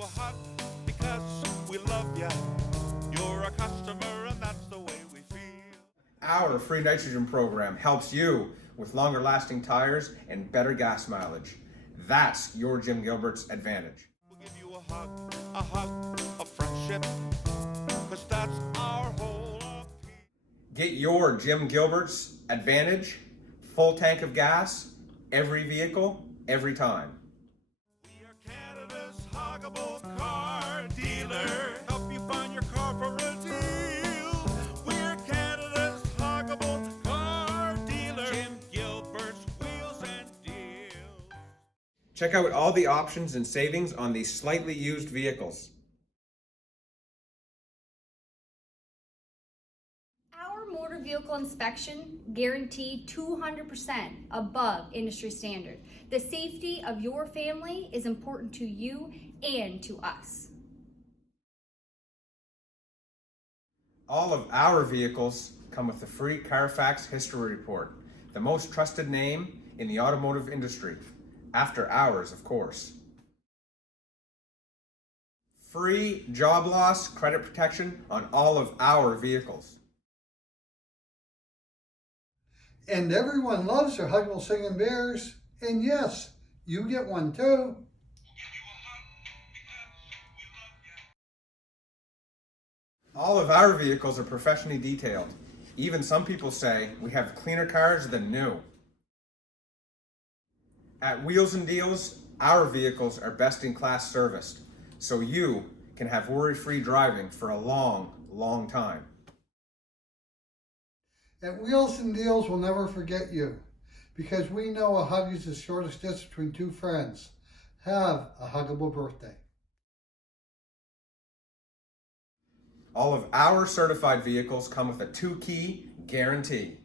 you a hug because we love you. You're a customer and that's the way we feel. Our free nitrogen program helps you with longer lasting tires and better gas mileage. That's your Jim Gilbert's advantage. We'll give you a hug of friendship, cause that's our whole appeal. Get your Jim Gilbert's advantage, full tank of gas, every vehicle, every time. We are Canada's huggable car dealer. Help you find your car for a deal. We're Canada's huggable car dealer. Jim Gilbert's Wheels and Deals. Check out all the options and savings on these slightly used vehicles. Our motor vehicle inspection guaranteed 200% above industry standard. The safety of your family is important to you and to us. All of our vehicles come with a free Carfax history report, the most trusted name in the automotive industry, after hours, of course. Free job loss credit protection on all of our vehicles. And everyone loves their huggable singing bears. And yes, you get one too. All of our vehicles are professionally detailed. Even some people say we have cleaner cars than new. At Wheels and Deals, our vehicles are best in class serviced, so you can have worry-free driving for a long, long time. At Wheels and Deals, we'll never forget you, because we know a hug is the shortest distance between two friends. Have a huggable birthday. All of our certified vehicles come with a 2-key guarantee.